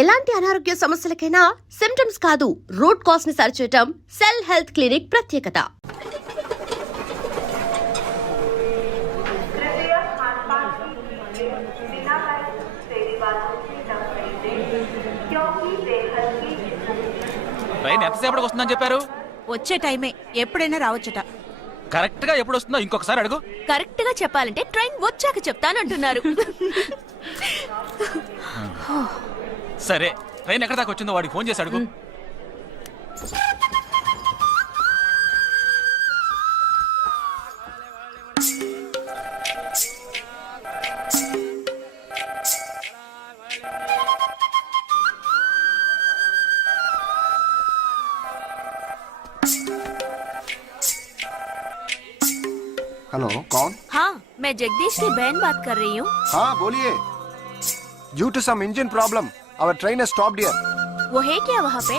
ఎలాంటి అనారోగ్య సమస్యలకైనా సిమ్టమ్స్ కాదు, రూట్ కాజ్ ని సరిచేయటం సెల్ హెల్త్ క్లినిక్ ప్రత్యేకత. ట్రైన్ ఎంతసేపటికి వస్తుందని చెప్పారు? వచ్చే టైమే, ఎప్పుడైనా రావచ్చట. కరెక్ట్ గా ఎప్పుడు వస్తుందో ఇంకొకసారి అడుగు. కరెక్ట్ గా చెప్పాలంటే ట్రైన్ వచ్చాక చెప్తానంటున్నారు. సరే, ట్రైన్ ఎక్కడ దాకా వచ్చిందో వాడికి ఫోన్ చేసి అడుగు. हेलो, कौन? हाँ, मैं जगदीश की बहन बात कर रही हूँ. हाँ बोलिए. Due to some engine problem, our train has stopped here. वो है क्या वहाँ पे?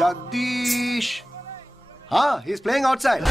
Jagdish. हाँ, he is playing outside.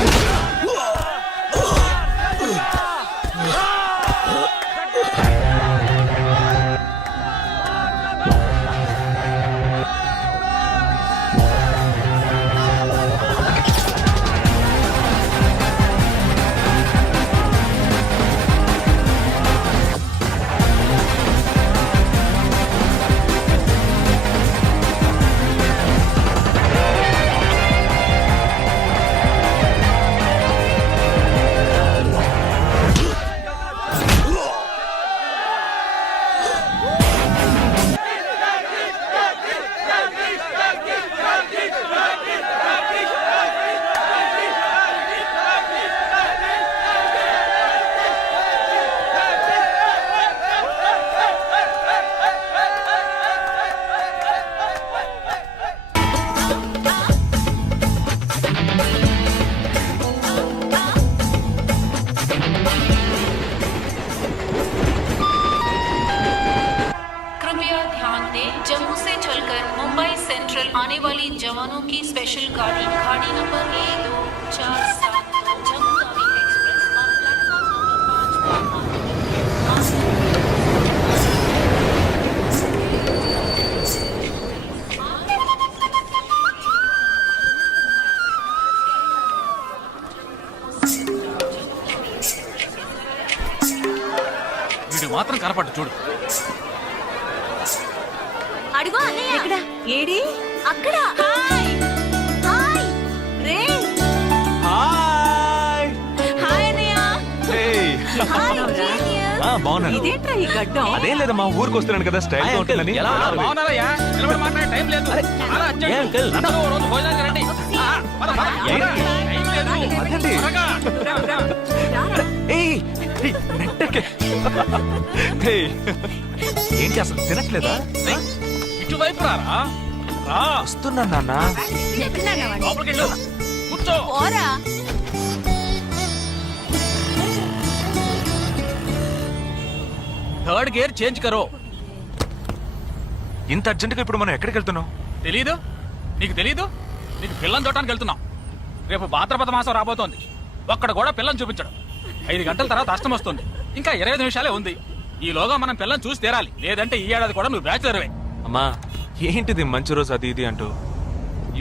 Jammu से चलकर मुंबई सेंट्रल आने वाली जवानों की स्पेशल गाड़ी गाड़ी नंबर 1247 जम्मू तावी एक्सप्रेस और प्लेटफॉर्म వీడు మాత్రం కనపడ్డు చూడు. అడుగు అన్నయ్య. ఎక్కడ? ఏడి? అక్కడ. హాయ్ హాయ్ రే. హాయ్ హాయ్ అన్నయ్య. Hey hi genius. బాగున్నాను. ఇదేంట్రా ఈ గడ్డం? అదేం లేదమ్మా, ఊరికి వస్తున్నాను కదా, స్టైల్ గా ఉంటుందని. ఎలా ఉన్నారు? బాగున్నారయ్యా? నిలబడి మాట్లాడే టైం లేదు. చాలా అర్జెంట్. అందరూ ఓ రోజు భోజనానికి రండి. పద, పద. టైం లేదు. అదండి. త్వరగా. ఏయ్, ఏయ్, నెట్టకే. హే, ఏంటి అసలు తినట్లేదా? ఇటువైపు రారా. రా. వస్తున్నాను నాన్న. లోపలికి వెళ్ళు. కూర్చో. పోరా. థర్డ్ గేర్ చేంజ్ కరో. ఇంత అర్జెంటుగా ఇప్పుడు మనం ఎక్కడికి వెళ్తున్నాం? తెలీదు? నీకు తెలీదు? నీకు పిల్లని చూడటానికి వెళ్తున్నాం. రేపు భాద్రపద మాసం రాబోతోంది. ఒక్కడ కూడా పిల్లని చూపించడం. 5 గంటల తర్వాత అష్టం వస్తుంది. ఇంకా 25 నిమిషాలే ఉంది. ఈలోగా మనం పిల్లని చూసి తీరాలి. లేదంటే ఈ ఏడాది కూడా నువ్వు బ్యాచులర్వే. అమ్మా, ఏంటిది మంచి రోజు అది ఇది అంటూ?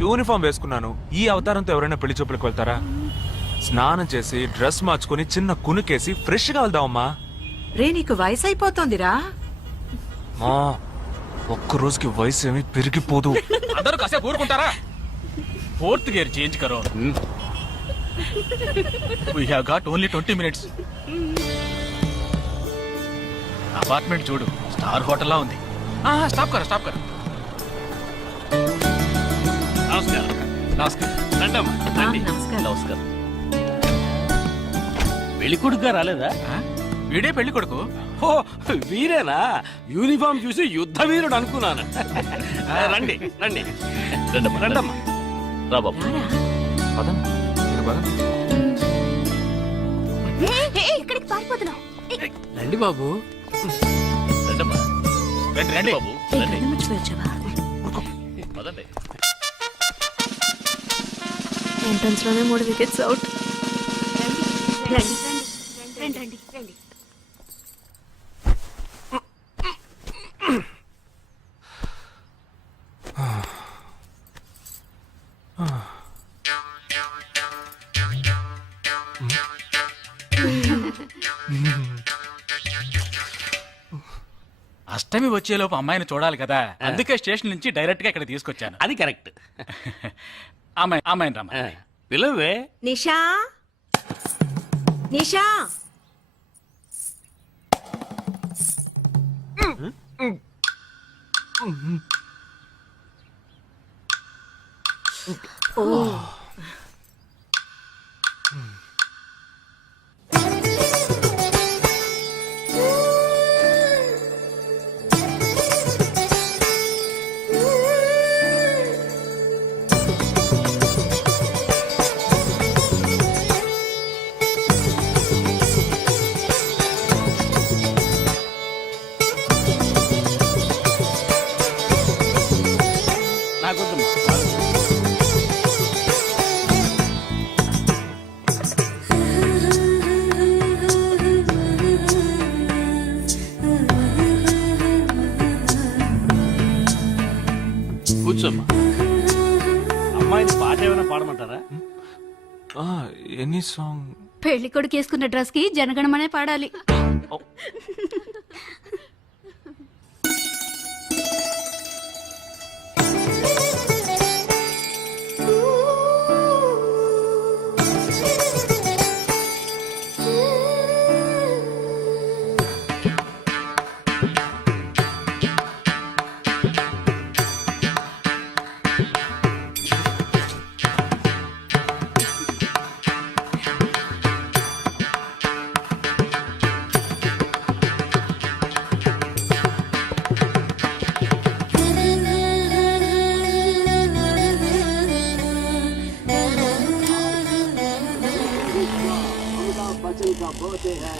యూనిఫామ్ వేసుకున్నాను. ఈ అవతారంతో ఎవరైనా పెళ్లి చూపులకు వెళ్తారా? స్నానం చేసి డ్రెస్ మార్చుకుని చిన్న కునుకేసి ఫ్రెష్ గా వెళ్దామమ్మా. రే, నీకు వయసు అయిపోతోందిరా. మా ఒక్క రోజుకి వయసు ఏమి పెరిగిపోదు. అందరూ కాసేపు ఊరుకుంటారా? ఫోర్త్ గేర్ చేంజ్ కరో. We have got only 20 minutes. Apartment చూడు, స్టార్ హోటల్ లా ఉంది. స్టాప్ కర, స్టాప్ కర. నమస్కారం. నమస్కారం. రండమ్మా, రండి. నమస్కారం. పెళ్లి కొడుకుగా రాలేదా? వీడే పెళ్లి కొడుకు. ఓ, వీరేనా? యూనిఫామ్ చూసి యుద్ధ వీరుడు అనుకున్నాను. రండి రండి రండమ్మా. రా బాబు. పదం, ఇటు పదం. ఇక్కడికి పారిపోతున్నావు. రండి బాబు. రండమ్మా. రండి రండి బాబు. రండి. పదండి. ఎంట్రన్స్ లోనే 3 వికెట్స్ అవుట్. రండి రండి రండి రండి. అష్టమి వచ్చేలోపు అమ్మాయిని చూడాలి కదా, అందుకే స్టేషన్ నుంచి డైరెక్ట్ గా ఇక్కడ తీసుకొచ్చాను. అది కరెక్ట్. అమ్మాయిని రమ్మ. పిలవే. నిషా నిషా నాకొద్దమ్మా. కూర్చోమ్మా. అమ్మాయిని పాట ఏమైనా పాడమంటారా? Any song? పెళ్లి కొడుకు వేసుకున్న డ్రెస్ కి జనగణమనే పాడాలి.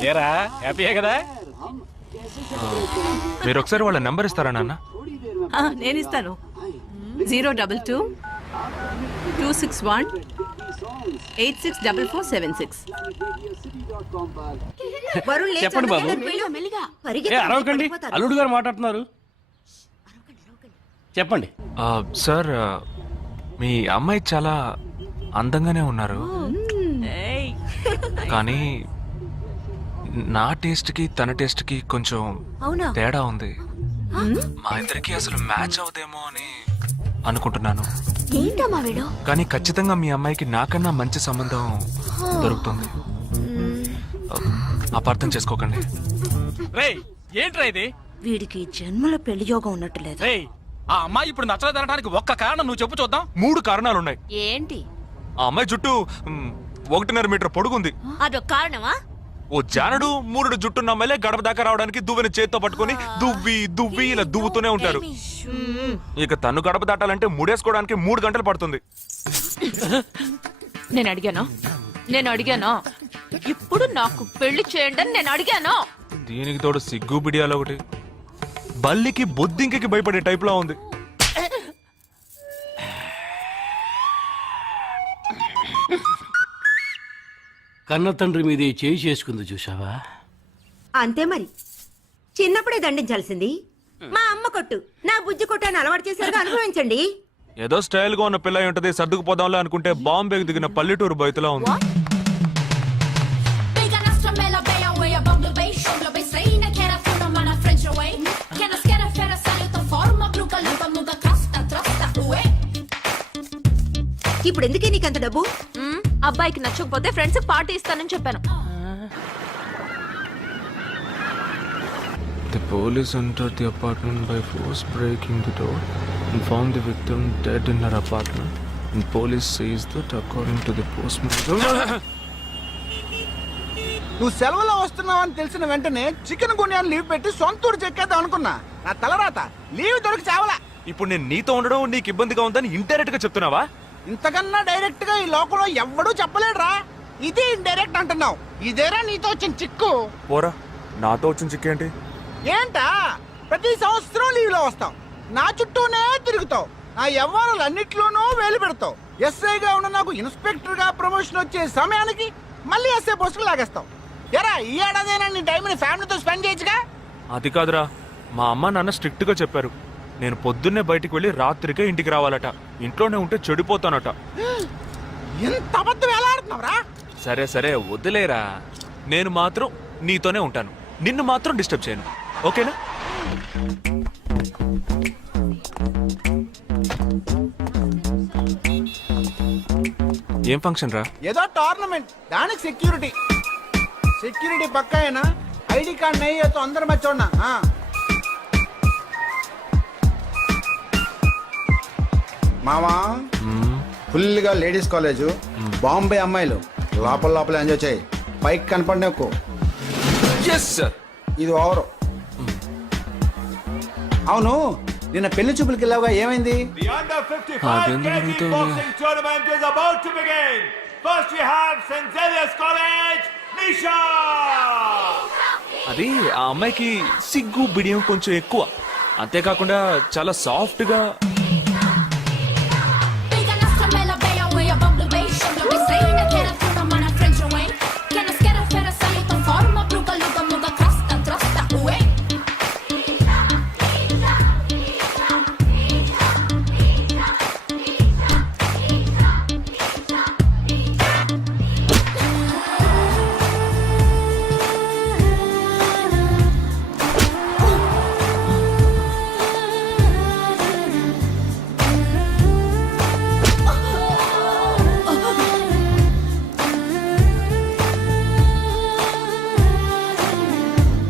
ఏరా హ్యాపీయే కదా? మీరు ఒకసారి వాళ్ళ నెంబర్ ఇస్తారా నాన్న? నేను ఇస్తాను. 022 261 864476. చెప్పండి బాబు. ఏ అరవకండి, అల్లుడు గారు మాట్లాడుతున్నారు. చెప్పండి. సార్, మీ అమ్మాయి చాలా అందంగానే ఉన్నారు, కానీ నా టేస్ట్ కి తన టేస్ట్ కి కొంచెం తేడా ఉంది. మా ఇద్దరికి అసలు మ్యాచ్ అవుదేమో అని అనుకుంటున్నాను. ఏంటమ్మా వీడు? కానీ ఖచ్చితంగా మీ అమ్మాయికి నాకన్నా మంచి సంబంధం దొరుకుతుంది. అపార్థం చేసుకోకండి. రేయ్ ఏంట్రా ఇది? వీడికి జన్మలో పెళ్లి యోగం ఉన్నట్టు లేదు. రేయ్ ఆ అమ్మాయి ఇప్పుడు నచ్చలేదనడానికి ఒక్క కారణం నువ్వు చెప్పు చూద్దాం. 3 కారణాలున్నాయి. ఏంటి? ఆ అమ్మాయి జుట్టు 1.5 మీటర్ పొడుగుంది. అదొక కారణమా? ఓ జానడు 3 జుట్టున్న అమ్మాయిలే గడప దాకా రావడానికి దువ్వెని చేత్తో పట్టుకొని దువ్వి ఇలా దువ్వుతూనే ఉంటారు. ఇక తను గడప దాటాలంటే ముడేసుకోవడానికి 3 గంటలు పడుతుంది. నేను అడిగాను ఇప్పుడు నాకు పెళ్లి చేయండి అని నేను అడిగాను. దీనికి తోడు సిగ్గు బిడియాలో ఒకటి. బల్లికి బొద్దింకకి భయపడే టైప్ లో ఉంది. కన్న తండ్రి మీద చేయి చేసుకుంది చూసావా? అంతే మరి, చిన్నప్పుడే దండించాల్సింది. మా అమ్మ కొట్టు, నా బుజ్జి కొట్టు అని అలవాటు చేశారుగా, అనుభవించండి. ఏదో స్టైల్ గా ఉన్న పిల్ల ఉంటది, సర్దుకుపోదాంలే అనుకుంటే బాంబేకి దిగిన పల్లెటూరు బయటలా ఉంది. ఇప్పుడు ఎందుకే నీకు అంత డబ్బు? అబ్బాయికి నచ్చకపోతే ఫ్రెండ్స్ పార్టీ ఇస్తానని చెప్పాను. The police entered the apartment by force, breaking the door and found the victim dead in her apartment. And police says that according to the postmortem. నువ్వు సెలవులో వస్తున్నావని తెలిసిన వెంటనే చికెన్ గున్యాన్ని లీవ్ పెట్టి సొంతూరు చెక్కేద్దాం అనుకున్నా. నా తలరాత లీవ్ దొరికి చావలా. ఇప్పుడు నేను నీతో ఉండడం నీకు ఇబ్బందిగా ఉందని ఇండైరెక్ట్ గా చెప్తున్నావా? ఇంతకన్నా డైరెక్ట్ గా ఈ లోకంలో ఎవ్వడూ చెప్పలేడురా. ఇది ఇండైరెక్ట్ అంటున్నావు. ఇదేరా నీతో వచ్చిన చిక్కు. పోరా, నాతో వచ్చిన చిక్కేంటి? ఏంటా ప్రతి సంవత్సరం లీవ్ లో వస్తావు, నా చుట్టూనే తిరుగుతావు, నా వ్యవహారాలన్నిట్లోనూ వేలు పెడతావు. ఎస్ఐగా ఉన్న నాకు ఇన్స్పెక్టర్ గా ప్రమోషన్ వచ్చే సమయానికి మళ్ళీ ఎస్ఐ పోస్టుకు లాగేస్తావు. ఎరా ఈ ఏడాదైనా నీ టైంని ఫ్యామిలీతో స్పెండ్ చేయొచ్చుగా. అది కాదురా, మా అమ్మ నాన్న స్ట్రిక్ట్ గా చెప్పారు, నేను పొద్దున్నే బయటికి వెళ్ళి రాత్రికే ఇంటికి రావాలట. ఇంట్లోనే ఉంటే చెడిపోతానట. ఎంత అబద్ధం ఎలా ఆడుతున్నావురా? సరే సరే వదిలేరా. నేను మాత్రం నీతోనే ఉంటాను, నిన్ను మాత్రం డిస్టర్బ్ చేయను, ఓకేనా? ఏం ఫంక్షన్ రా? ఏదో టోర్నమెంట్, దానికి సెక్యూరిటీ పక్కా అయినా ఐడి కార్డ్ నయ్యి తో అందరం చూడనా. మామా ఫుల్ గా లేడీస్ కాలేజ్, బాంబే అమ్మాయిలు లోపల ఎంజాయ్ చేయి, పైకి కనపడి ఎక్కువ. ఇది ఓవరు. అవును, నిన్న పెళ్లి చూపులకి వెళ్ళావుగా, ఏమైంది? అది ఆ అమ్మాయికి సిగ్గు బిడియం కొంచెం ఎక్కువ, అంతేకాకుండా చాలా సాఫ్ట్ గా.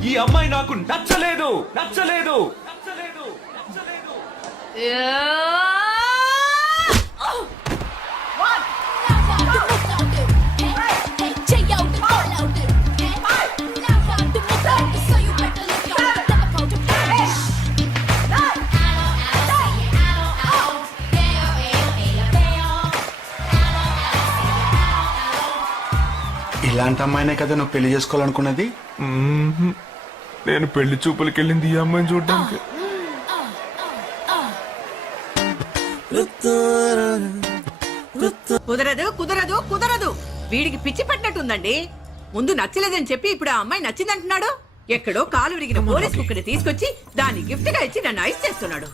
ఈ అమ్మాయి నాకు నచ్చలేదు. ఇలాంటి అమ్మాయినే కదా నువ్వు పెళ్లి చేసుకోవాలనుకున్నది? నేను పెళ్లి చూపులకి వెళ్ళింది ఈ అమ్మాయిని చూడడానికి. కుదరదు. వీడికి పిచ్చి పట్టినట్టుందండి. ముందు నచ్చలేదని చెప్పి ఇప్పుడు ఆ అమ్మాయి నచ్చిందంటున్నాడు. ఎక్కడో కాలు విరిగిన పోలీస్ కుక్కని తీసుకొచ్చి దాన్ని గిఫ్ట్ గా ఇచ్చి నన్ను ఐస్ చేస్తున్నాడు.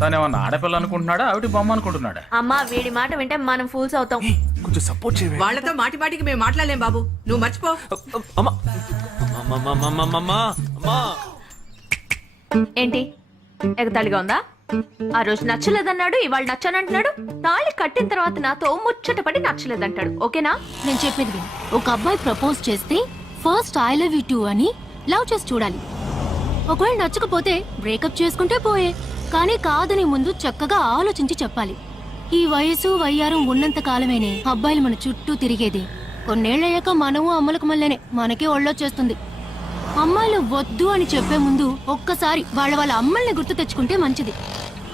తనేమన్నా ఆడపిల్ల అనుకుంటున్నాడా, ఆవిడ బొమ్మ అనుకుంటున్నాడా? అమ్మా వీడి మాట వింటే మనం ఫూల్స్ అవుతాం. కొంచెం సపోర్ట్ చేయండి. వాళ్ళతో మాటికి మేము మాట్లాడలేం బాబు, నువ్వు మర్చిపో. ఏంటి ఎగతాళిగా ఉందా? ఆ రోజు నచ్చలేదన్నాడు, ఇవాళ నచ్చానంటున్నాడు. తాళి కట్టిన తర్వాత నాతో ముచ్చటపడి నచ్చలేదంటాడు. ఓకేనా? నేను చెప్పేది విను. ఒక అబ్బాయి ప్రపోజ్ చేస్తే first I love you two అని లవ్ చేసి చూడాలి. ఒకవేళ నచ్చకపోతే బ్రేకప్ చేసుకుంటే పోయే, కానీ కాదని ముందు చక్కగా ఆలోచించి చెప్పాలి. ఈ వయసు వయ్యారం ఉన్నంత కాలమేనే అబ్బాయిలు మన చుట్టూ తిరిగేది. కొన్నేళ్లయ్యాక మనము అమ్మలకు మళ్ళీనే మనకే ఒళ్ళొచ్చేస్తుంది. అమ్మాయిలు వద్దు అని చెప్పే ముందు ఒక్కసారి వాళ్ళ అమ్మల్ని గుర్తు తెచ్చుకుంటే మంచిది.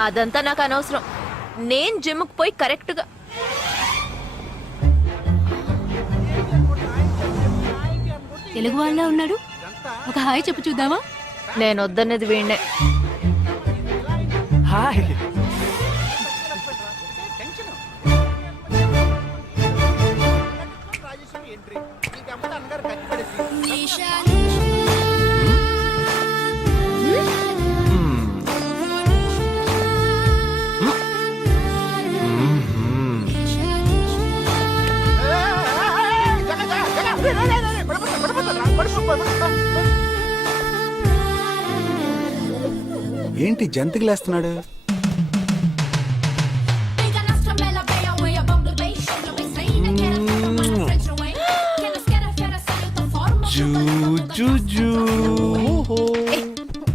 అదంతా నాకు అనవసరం. నేను జిమ్కి పోయి కరెక్ట్ గా తెలుగు వాళ్ళ ఉన్నాడు, ఒక హాయ్ చెప్పు చూద్దామా? నేను వద్దనేది వీణ్ణే. హాయ్. ఏంటి జంతికి లేస్తున్నాడు?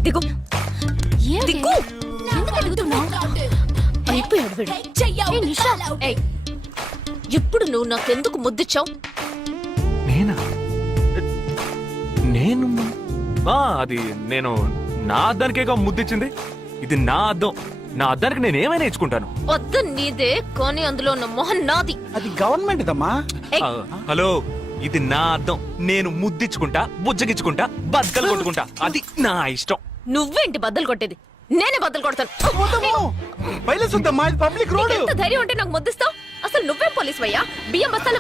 దిగు ఏంటి? దిగు. ఎందుకు ఎదుగుతున్నావ్? అయిపోయాడు వీడు. ఏ నిషా, ఏయ్, ఇప్పుడు నువ్వు నాకెందుకు ముద్దిచ్చావు? నేను అది నేను నా అద్దానికేగా ముద్దిచ్చింది. ఇది నా అద్దం, నా అద్దానికి నేను ఏమైనా ఇచ్చుకుంటాను. వద్దు నీదే, కానీ అందులో ఉన్న మొహం నాది. అది గవర్నమెంట్ దమ్మా. హలో, ఇది నా అద్దం. నేను ముద్దిచ్చుకుంటా, బుజ్జగిచ్చుకుంటా, బద్దలు కొట్టుకుంటా. అది నా ఇష్టం. నువ్వేంటి బద్దలు కొట్టేది? నేనే బద్దలు కొడతాను. Public road. ఎంత ధైర్యం ఉంటే నాకు ముద్దిస్తావు? అసలు నువ్వే పోలీస్ వయ్యా? బియ్యం బస్తాలు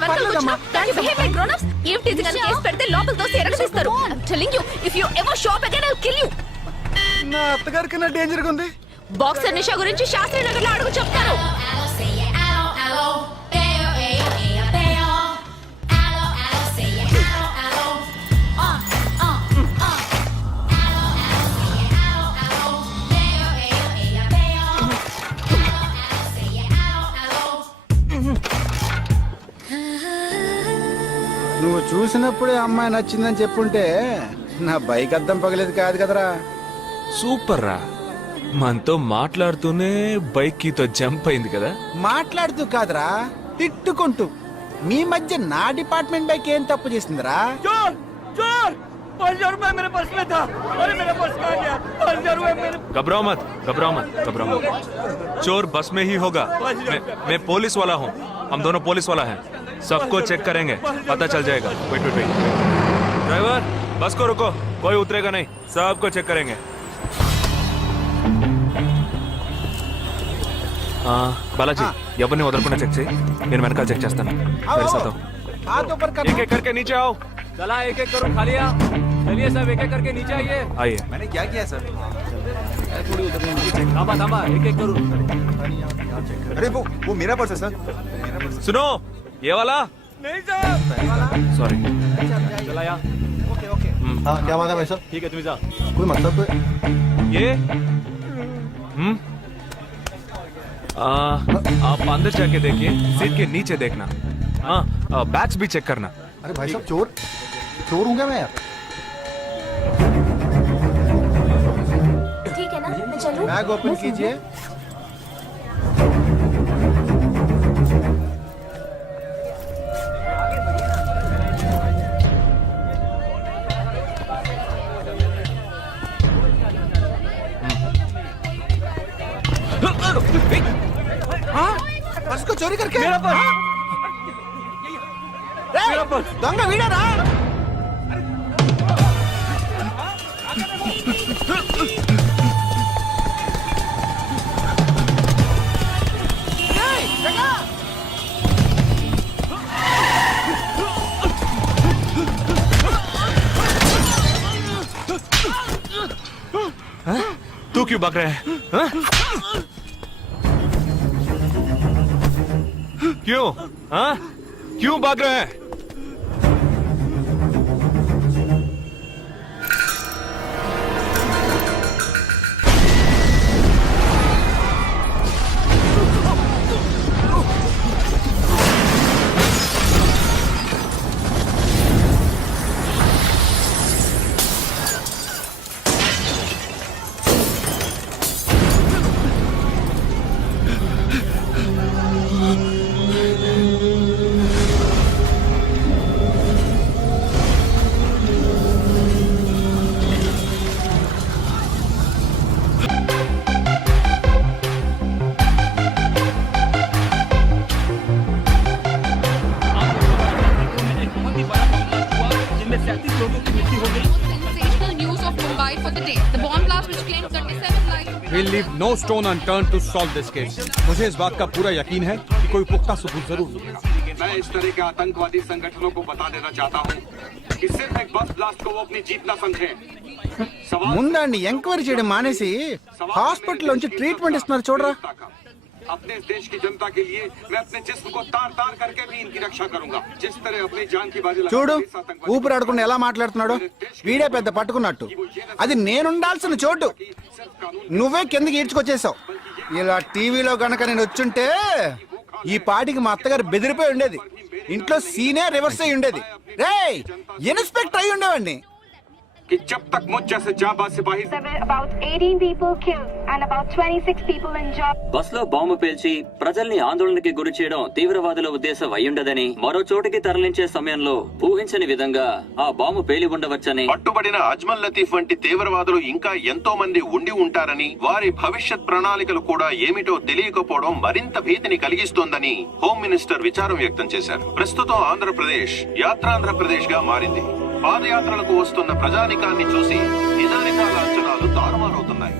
కేసు పెడితే లోపల తోసి ఎరగదీస్తారు. I'm telling you, if you ever shop again, I'll kill you. నా అత్తగారికి నా డేంజర్ గా ఉంది. బాక్సర్ నిషా గురించి శాస్త్రి నగర్ లో అడుగు చెప్తారు. నువ్వు చూసినప్పుడే అమ్మాయి నచ్చిందని చెప్పుంటే నా బైక్ అద్దం పగలేదు కాదు కదరా. సూపర్ రా, మనతో మాట్లాడుతూనే బైక్ కీతో జంప్ అయింది కదా. మాట్లాడుతూ కాదురా, తిట్టుకుంటూ. మీ మధ్య నా డిపార్ట్మెంట్ బైక్ ఏం తప్పు చేసిందిరా? घबराओ मत, घबराओ मत, घबराओ मत. चोर बस में ही होगा. मैं पुलिस वाला हूँ. हम दोनों पुलिस वाला हैं. सबको चेक करेंगे, पता चल जाएगा. Wait wait wait. ड्राइवर, बस को रुको. कोई उतरेगा नहीं. सबको चेक करेंगे. బాలాజీ, ఎవరిని వదలకుండా చెక్ చేయి. నేను వెనకాల చెక్ చేస్తాను. हाथ ऊपर कर. एक एक करके नीचे आओ. चला एक एक करो, खालिया. चलिए सब एक एक करके नीचे आइए. आइए. मैंने क्या किया सर? थामा थामा, एक एक करो. अरे वो मेरा पर्स है सर. सुनो, ये वाला. नहीं सर. सॉरी. चला यार. Okay okay. हाँ क्या बात है भाई साहब? ठीक है तुम जा. कोई मतलब तो ये आप अंदर जाके देखिए. सीट के नीचे देखना. हाँ, बैग्स भी चेक करना. अरे भाई साहब चोर हूँ क्या मैं यार? ठीक है ना, मैं चलूं? बैग ओपन कीजिए. हाँ? पर्स को चोरी करके? मेरा पर्स. దొంగ వీడరా? तू क्यों भाग रहा है? हाँ? क्यों? हाँ? क्यों भाग रहे हैं? We'll leave no stone unturned to solve this case. मुझे इस बात का पूरा यकीन है कि कोई पुख्ता सबूत जरूर मिलेगा. मैं इस तरह के आतंकवादी संगठनों को बता देना चाहता हूँ कि सिर्फ एक बस ब्लास्ट को वो अपनी जीत न समझें. ముందండి ఎంక్వైరీ చేయడం మానేసి హాస్పిటల్ నుంచి ట్రీట్మెంట్ ఇస్తున్నారు చూడరా. अपने इस देश की जनता के लिए मैं अपने जिस्म को तार तार करके भी इनकी रक्षा करूंगा. जिस तरह अपनी जान की बाजी చూడు ఊపిరాడకుండా ఎలా మాట్లాడుతున్నాడు. వీడే పెద్ద పట్టుకున్నట్టు. అది నేనుండాల్సిన చోటు నువ్వే కిందకి ఈడ్చుకొచ్చేసావు. ఇలా టీవీలో గనక నేను వచ్చుంటే ఈ పాటికి మా అత్తగారు బెదిరిపోయి ఉండేది. ఇంట్లో సీనే రివర్స్ అయి ఉండేది. రేయ్, ఇన్స్పెక్టర్ అయి ఉండేవాడిని. कि जब तक मुझ जैसे जाबाज सिपाही About 18 people killed and about 26 people injured. Bus లో బాంబు పేల్చి ప్రజల్ని ఆందోళనకి గురి చేయడం తీవ్రవాదుల ఉద్దేశం అయ్యుండదని, మరో చోటికి తరలించే సమయంలో ఊహించని విధంగా ఆ బాంబు పేలి ఉండవచ్చని, పట్టుబడిన అజ్మల్ లతీఫ్ వంటి తీవ్రవాదులు ఇంకా ఎంతో మంది ఉండి ఉంటారని, వారి భవిష్యత్ ప్రణాళికలు కూడా ఏమిటో తెలియకపోవడం మరింత భీతిని కలిగిస్తోందని హోమ్ మినిస్టర్ విచారం వ్యక్తం చేశారు. ప్రస్తుతం ఆంధ్రప్రదేశ్ యాత్రాంధ్రప్రదేశ్ గా మారింది. పాదయాత్రలకు వస్తున్న ప్రజానికాన్ని చూసి నిజానిజాల అంచనాలు తారుమారవుతున్నాయి.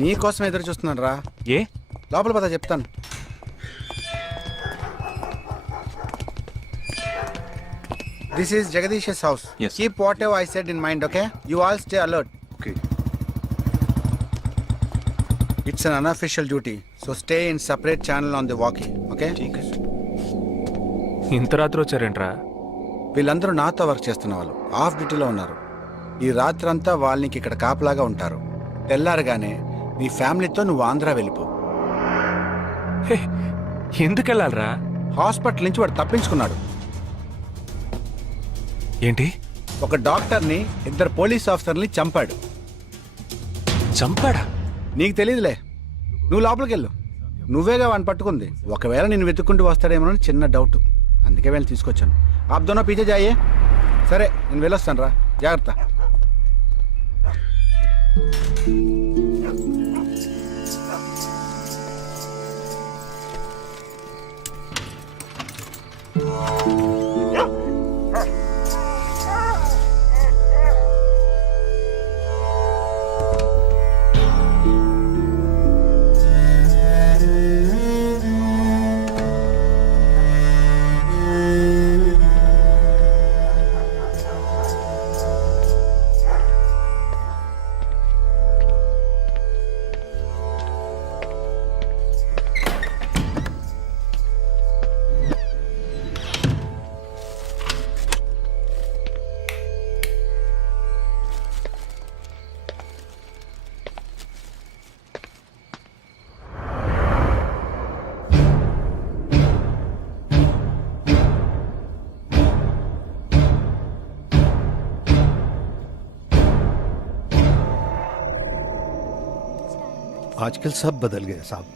నీ కోసం ఎదురు చూస్తున్నాను రా. ఏ లోపల పద చెప్తాను. This is Jagadish house. Keep what ever I said in mind, okay? You all stay alert. It's an unofficial duty, so stay in separate channel on the walkie, okay? ఇంత రాత్రి వచ్చారేంట్రా? వీళ్ళందరూ నాతో వర్క్ చేస్తున్న వాళ్ళు, ఆఫ్ డ్యూటీలో ఉన్నారు. ఈ రాత్రంతా వాళ్ళకి ఇక్కడ కాపలాగా ఉంటారు. తెల్లారగానే నీ ఫ్యామిలీతో నువ్వు ఆంధ్ర వెళ్ళిపో. ఎందుకు వెళ్ళాలరా? హాస్పిటల్ నుంచి వాడు తప్పించుకున్నాడు. ఏంటి? ఒక డాక్టర్ని, 2 పోలీస్ ఆఫీసర్ని చంపాడు. చంపాడా? నీకు తెలియదులే, నువ్వు లోపలికి వెళ్ళు. నువ్వేగా వాడిని పట్టుకుంది. ఒకవేళ నేను వెతుక్కుంటూ వస్తాడేమోనని చిన్న డౌట్, అందుకే వెళ్ళి తీసుకొచ్చాను. ఆప్ దోనో పీछे जाइए. సరే నేను వెళ్ళొస్తాను రా, జాగ్రత్త. आजकल सब बदल गया साहब.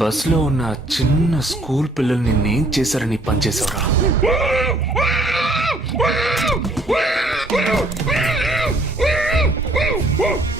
బస్ లో ఉన్న చిన్న స్కూల్ పిల్లల్ని నేను చేశారని పనిచేసావురా.